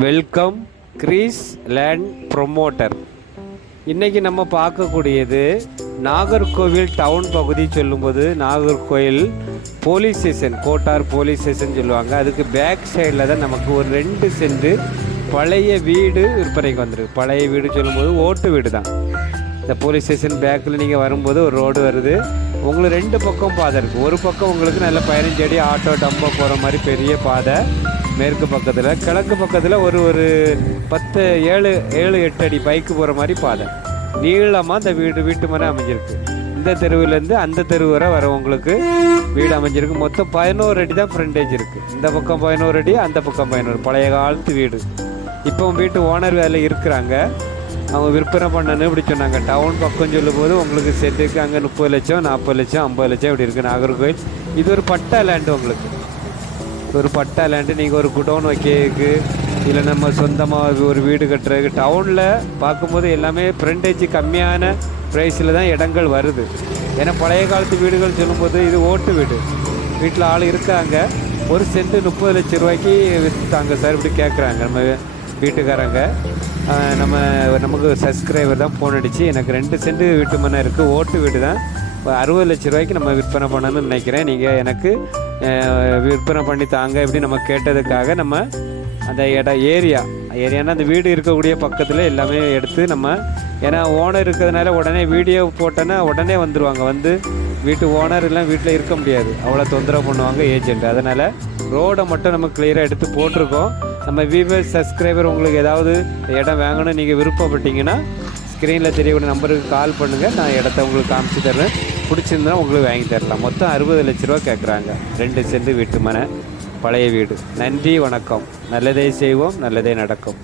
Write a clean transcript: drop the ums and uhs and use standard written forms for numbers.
Welcome Greece land promoter. இன்றைக்கி நம்ம பார்க்கக்கூடியது நாகர்கோவில் டவுன் பகுதி. சொல்லும்போது Nagercoil police station, Kottar police station சொல்லுவாங்க. அதுக்கு பேக் சைடில் தான் நமக்கு ஒரு 2 சென்ட் பழைய வீடு விற்பனைக்கு வந்துருக்கு. பழைய வீடு சொல்லும்போது ஓட்டு வீடு தான். இந்த போலீஸ் ஸ்டேஷன் பேக்கில் நீங்கள் வரும்போது ஒரு ரோடு வருது. உங்களுக்கு 2 பக்கம் பாதை இருக்குது. ஒரு பக்கம் உங்களுக்கு நல்ல 15 அடி ஆட்டோ டம்போ போகிற மாதிரி பெரிய பாதை மேற்கு பக்கத்தில், கிழக்கு பக்கத்தில் ஒரு 7-8 அடி பைக்கு போகிற மாதிரி பாதை நீளமாக இந்த வீட்டு மனை அமைஞ்சிருக்கு. இந்த தெருவிலேருந்து அந்த தெரு வர உங்களுக்கு வீடு அமைஞ்சிருக்கு. மொத்தம் 11 அடி தான் ஃப்ரண்டேஜ் இருக்குது. இந்த பக்கம் 11 அடி, அந்த பக்கம் 11. பழைய காலத்து வீடு. இப்போ வீட்டு ஓனர் வேலை இருக்கிறாங்க. அவங்க விற்பனை பண்ணணும் இப்படி சொன்னாங்க. டவுன் பக்கம் சொல்லும்போது உங்களுக்கு செட்டுக்கு அங்கே 30 லட்சம் 40 லட்சம் 50 லட்சம் இப்படி இருக்குது நாகர்கோவில். இது ஒரு பட்டா லேண்டு. உங்களுக்கு ஒரு பட்டா லேண்டு நீங்கள் ஒரு குடோன் வைக்கிறதுக்கு இல்லை நம்ம சொந்தமாக ஒரு வீடு கட்டுறதுக்கு டவுனில் பார்க்கும்போது எல்லாமே ஃப்ரண்டேஜ் கம்மியான ப்ரைஸில் தான் இடங்கள் வருது. ஏன்னா பழைய காலத்து வீடுகள் சொல்லும்போது இது ஓட்டு வீடு. வீட்டில் ஆள் இருக்காங்க. ஒரு சென்ட் 30 லட்சம் ரூபாய்க்கு விற்றுத்தாங்க சார் இப்படி கேட்குறாங்க நம்ம வீட்டுக்காரங்க. நமக்கு சப்ஸ்கிரைபர் தான் ஃபோன் அடித்து எனக்கு 2 சென்ட் வீட்டு மனை இருக்குது, ஓட்டு வீடு தான், 60 லட்ச ரூபாய்க்கு நம்ம விற்பனை பண்ணணும்னு நினைக்கிறேன், நீங்கள் எனக்கு விற்பனை பண்ணி தாங்க இப்படி நம்ம கேட்டதுக்காக நம்ம அந்த ஏரியானா அந்த வீடு இருக்கக்கூடிய பக்கத்தில் எல்லாமே எடுத்து நம்ம, ஏன்னா ஓனர் இருக்கிறதுனால உடனே வீடியோ போட்டோன்னா உடனே வந்துடுவாங்க. வந்து வீட்டு ஓனர் எல்லாம் வீட்டில் இருக்க முடியாது, அவ்வளோ தொந்தரவு பண்ணுவாங்க ஏஜென்ட். அதனால் ரோடை மட்டும் நம்ம கிளியராக எடுத்து போட்டிருக்கோம். நம்ம வியூவர்ஸ் சப்ஸ்கிரைபர் உங்களுக்கு ஏதாவது இடம் வாங்கணும் நீங்கள் விருப்பப்பட்டீங்கன்னா ஸ்க்ரீனில் தெரியக்கூடிய நம்பருக்கு கால் பண்ணுங்கள். நான் இடத்த உங்களுக்கு காமிச்சு தர்றேன். பிடிச்சிருந்தா உங்களுக்கு வாங்கி தரலாம். மொத்தம் 60 லட்ச ரூபா கேட்குறாங்க. 2 சென்ட் வீட்டு மனை, பழைய வீடு. நன்றி, வணக்கம். நல்லதே செய்வோம், நல்லதே நடக்கும்.